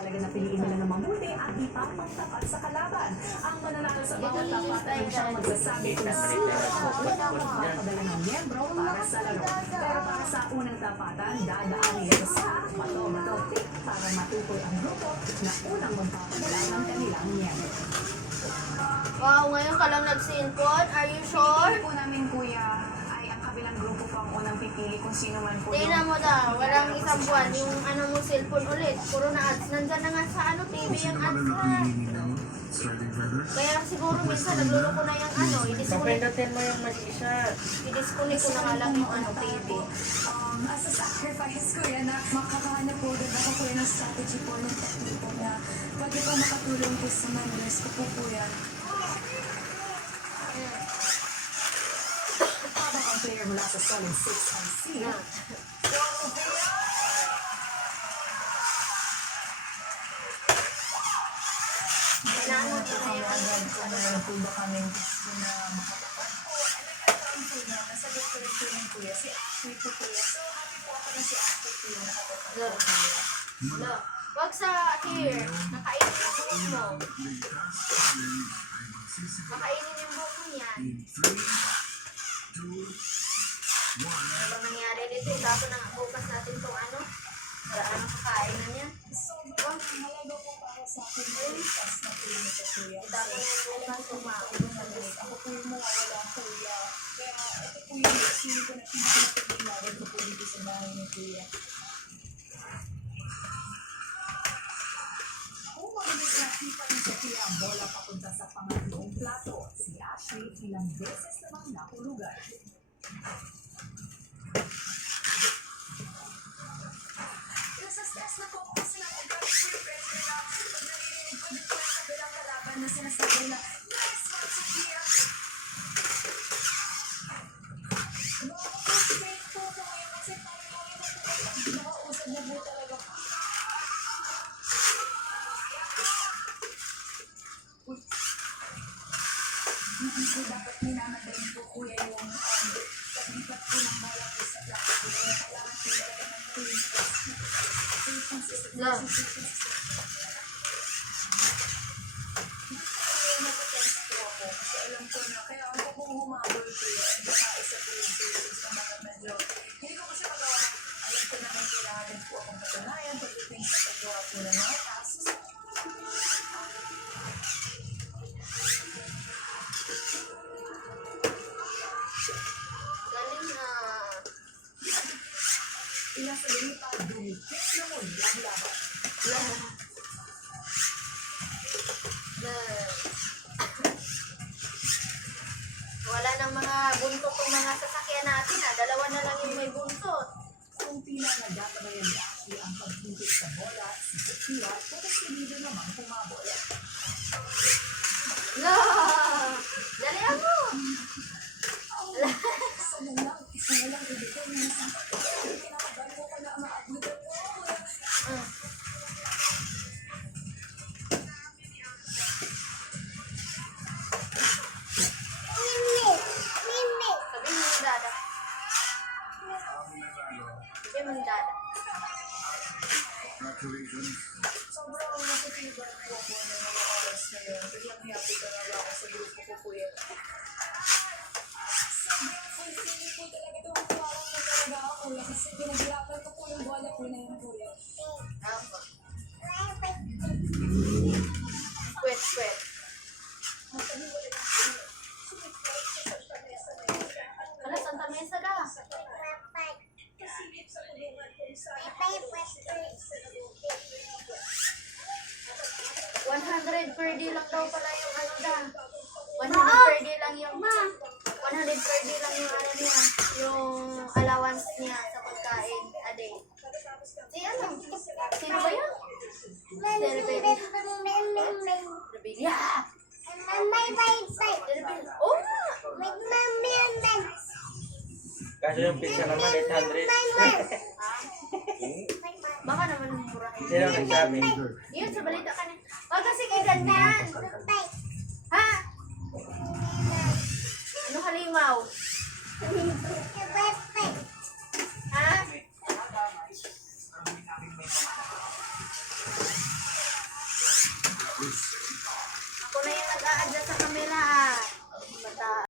mahalaga na piliin nila ng mabuti at ipapagtapat sa kalaban. Ang mananalo sa bawat tapatan ay siyang magsasabi kung sino ang unang makakadala ng miyembro para sa laro. Pero para sa unang tapatan, dadaanin ito sa bato-bato tick para matukoy ang grupo na unang magpapadala ng kanilang miyembro. Wow, ngayon ka lang nag-cellphone? Are you sure? Pipili po namin, kuya, ay ang kabilang grupo po ang unang pipili kung sino man po Tingnan mo daw, walang isang buwan yung ano mo cellphone ulit. Puro na ads. Nandyan na nga sa ano, TV yung ads na. Kaya siguro minsan nagluloko na yung ano, i-disconnect. Papindutin mo yung mag-isa. I-disconnect ko na nga lang yung ano, TV. As a sacrifice, kuya, na makakahanap po agad ako, kuya, ng strategy po, ng technique po na pwede po makatulong po sa managers ko po, kuya. Habang ang player mula sa Solid 6 ay si Kailangan ko na yung Agad po na po ba kami gusto na makapapag po. Ano po niya, nasagot ko rin po yung kuya, si Ashley po, kuya. So, happy po ako na si Ashley po yung nakapapag po, kuya. No. Wag sa here. Nakainin yung buhok mo. Nakainin yung buhok mo yan. Ano bang nangyari dito? Tapos na bukas natin itong ano. Para ano kakain na niya. Sobrang mahalaga po para sa akin na iligtas na po yun ito, kuya. Tapos na yung bukas kumain. Ako po yung mawawala, kuya. Kaya ito po yung sino ko na pinakapagpapaglaban ko po dito sa bahay ni kuya. Kung mabilis nakita ni Sophia ang bola papunta sa pangatlong plato, si Ashley ilang beses namang napulugan. Nasa stress na po ako kasi nakapag-pressure na pag narinig ko din po yung kabilang kalaban na sinasabi na nice one, Sophia. Straight po po ngayon kasi parang nakausap na po talaga po. Hindi po dapat minamadaling po kuya yung paglipat po ng bola po sa plato. Kailangan po talaga ng No. kasi alam ko na kaya ako po humabol po yun. Baka isa po yung pieces na mga medyo hindi ko kasi magawa. Alam ko naman kailangan din po akong patunayan pagdating sa paggawa po ng mga tasks. Galing na. Inasa lumipad, dumikit na muli ang laban. Wala nang mga buntot ng mga sasakyan natin ah. Dalawa na lang yung may buntot. Kung tila nagdatabayan ni Ashley ang pagpuntit sa bola, si Sophia, tapos pinili naman kumabol. No! Dalihan mo! Isa na lang ibigay mo na sa kinakabahan ko na maabutan mo ako. Sabihin mo yung dada. Sabihin mo yung dada. Sobrang nasitigan po ako ng mga oras na yun. Biglang happy talaga ako sa grupo ko, kuya. Sobrang fulfilling po talaga ito. Parang na talaga ako. Kasi pinaghirapan ko po yung bola po na yun, kuya. Sweat, sweat. Ala, Santa Mesa da. Kasilip sa kulungan kung saan. 100 per day lang daw pala yung ano da. 100 per day lang yung 100 per day lang yung ano niya, yung allowance niya sa pagkain a day. Si ano? Sino ba yun? Rebellia. Rebellia. Oh nga! Kaso yung pizza naman, 800. Baka naman mura. Sino nagsabi? Yun, sa balita ka na. Wag kasi kay ganyan. Ha? Ano halimaw? Ha? Ako na yung nag-a-adjust sa camera